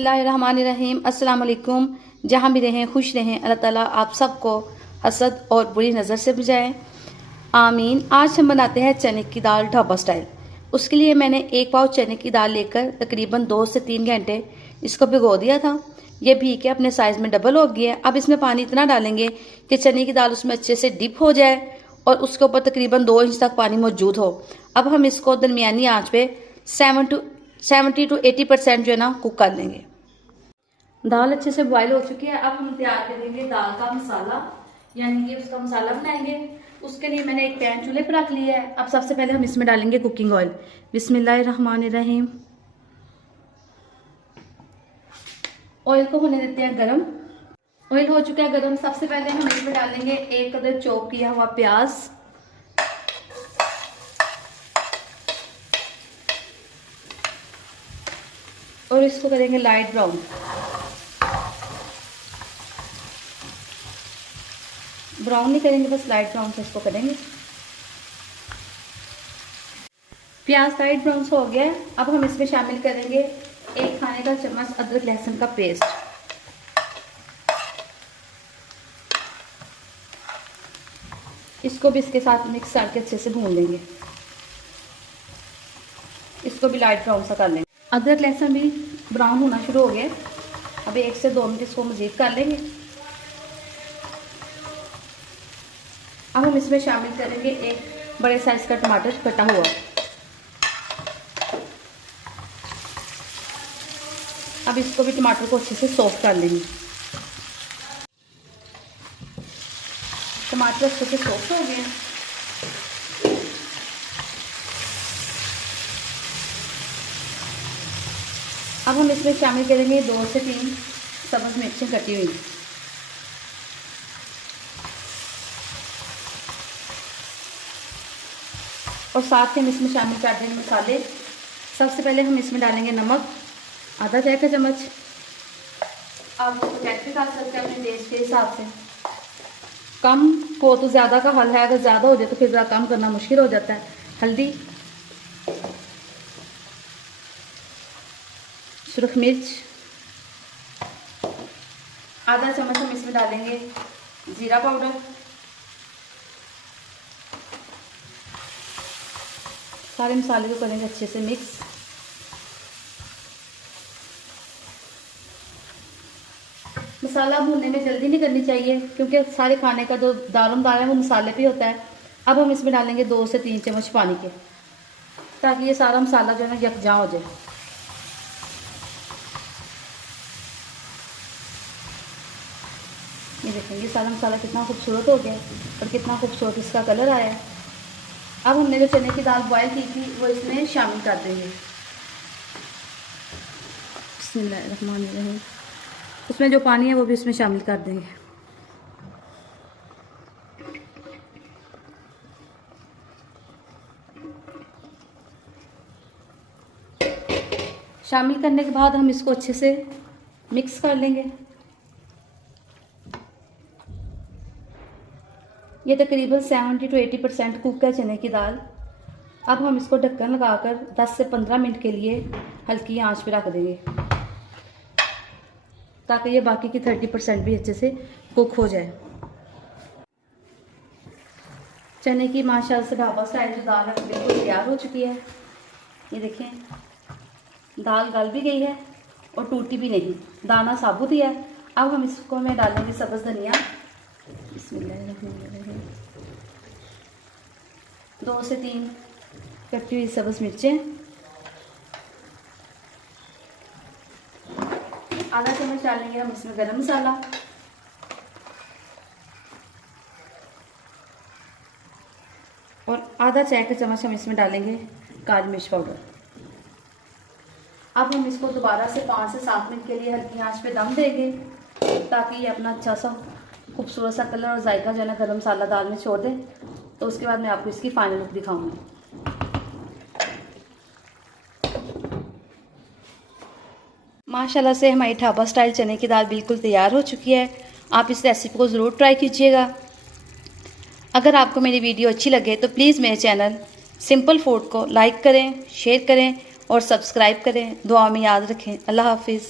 बिस्मिल्लाहिर्रहमानिर्रहीम। अस्सलाम वालेकुम। जहाँ भी रहें खुश रहें, अल्लाह ताला आप सबको हसद और बुरी नज़र से बचाएं, आमीन। आज हम बनाते हैं चने की दाल ढाबा स्टाइल। उसके लिए मैंने 1 पाव चने की दाल लेकर तकरीबन 2 से 3 घंटे इसको भिगो दिया था। ये भीग के अपने साइज में डबल हो गया है। अब इसमें पानी इतना डालेंगे कि चने की दाल उसमें अच्छे से डिप हो जाए और उसके ऊपर तकरीबन 2 इंच तक पानी मौजूद हो। अब हम इसको दरमियानी आंच पे 70 to 80% जो है ना कुक कर लेंगे। दाल अच्छे से बॉईल हो चुकी है। अब हम तैयार करेंगे दाल का मसाला, यानी कि उसका मसाला बनाएंगे। उसके लिए मैंने एक पैन चूल्हे पर रख लिया है। अब सबसे पहले हम इसमें डालेंगे कुकिंग ऑयल। बिस्मिल्लाहिर्रहमानिर्रहीम। ऑयल को होने देते हैं गरम। ऑयल हो चुका है गरम। सबसे पहले हम इसमें डालेंगे 1 अदद चॉप किया हुआ प्याज, और इसको करेंगे लाइट ब्राउन। ब्राउन नहीं करेंगे, बस लाइट ब्राउन से इसको करेंगे। प्याज लाइट ब्राउन से हो गया है। अब हम इसमें शामिल करेंगे 1 खाने का चम्मच अदरक लहसुन का पेस्ट। इसको भी इसके साथ मिक्स करके अच्छे से भून लेंगे। इसको भी लाइट ब्राउन सा कर लेंगे। अदरक लहसुन भी ब्राउन होना शुरू हो गया। अब 1 से 2 मिनट इसको मज़ीद कर लेंगे। अब हम इसमें शामिल करेंगे 1 बड़े साइज का टमाटर कटा हुआ। अब इसको भी टमाटर को अच्छे से सॉफ्ट कर लेंगे। टमाटर अच्छे से सॉफ्ट हो गए। अब हम इसमें शामिल करेंगे 2 से 3 सब्ज़ मिर्चें कटी हुई। और साथ ही हम इसमें शामिल कर देंगे मसाले। सबसे पहले हम इसमें डालेंगे नमक, आधा चाय का चम्मच। आप इसको चेक भी कर सकते हैं अपने टेस्ट के हिसाब से। कम हो तो ज़्यादा का हल है, अगर ज़्यादा हो जाए तो फिर ज़रा कम करना मुश्किल हो जाता है। हल्दी, सुरख मिर्च, आधा चम्मच हम इसमें डालेंगे जीरा पाउडर, सारे मसाले को करेंगे अच्छे से मिक्स। मसाला भूनने में जल्दी नहीं करनी चाहिए, क्योंकि सारे खाने का जो दारोमदार है वो मसाले पे होता है। अब हम इसमें डालेंगे 2 से 3 चम्मच पानी के, ताकि ये सारा मसाला जो है ना यकजा हो जाए। ये देखेंगे सारा मसाला कितना खूबसूरत हो गया और कितना खूबसूरत इसका कलर आया है। अब हमने जो चने की दाल बॉयल की थी वो इसमें शामिल कर देंगे। बिस्मिल्लाहिर्रहमानिर्रहीम। उसमें जो पानी है वो भी इसमें शामिल कर देंगे। शामिल करने के बाद हम इसको अच्छे से मिक्स कर लेंगे। ये तकरीबन 70 to 80% कुक है चने की दाल। अब हम इसको ढक्कन लगाकर 10 से 15 मिनट के लिए हल्की आंच पे रख देंगे, ताकि ये बाकी की 30% भी अच्छे से कुक हो जाए। चने की माशाल्लाह से ढाबा स्टाइल जो दाल है बिल्कुल तैयार हो चुकी है। ये देखें, दाल गल भी गई है और टूटी भी नहीं, दाना साबुत ही है। अब हम इसको में डालेंगे सब्ज़ धनिया। बिस्मिल्लाहिर्रहमानिर्रहीम। 2 से 3 कटी हुई सब्ज़ मिर्चें, आधा चम्मच डालेंगे हम इसमें गरम मसाला, और आधा चाय का चम्मच हम इसमें डालेंगे काली मिर्च पाउडर। अब हम इसको दोबारा से 5 से 7 मिनट के लिए हल्की आंच पे दम देंगे, ताकि ये अपना अच्छा सा खूबसूरत सा कलर और जायका जो है ना गरम मसाला दाल में छोड़ दे। तो उसके बाद मैं आपको इसकी फाइनल लुक दिखाऊंगी। माशाल्लाह से हमारी ढाबा स्टाइल चने की दाल बिल्कुल तैयार हो चुकी है। आप इस रेसिपी को ज़रूर ट्राई कीजिएगा। अगर आपको मेरी वीडियो अच्छी लगे तो प्लीज़ मेरे चैनल सिंपल फूड को लाइक करें, शेयर करें और सब्सक्राइब करें। दुआ में याद रखें। अल्लाह हाफिज़।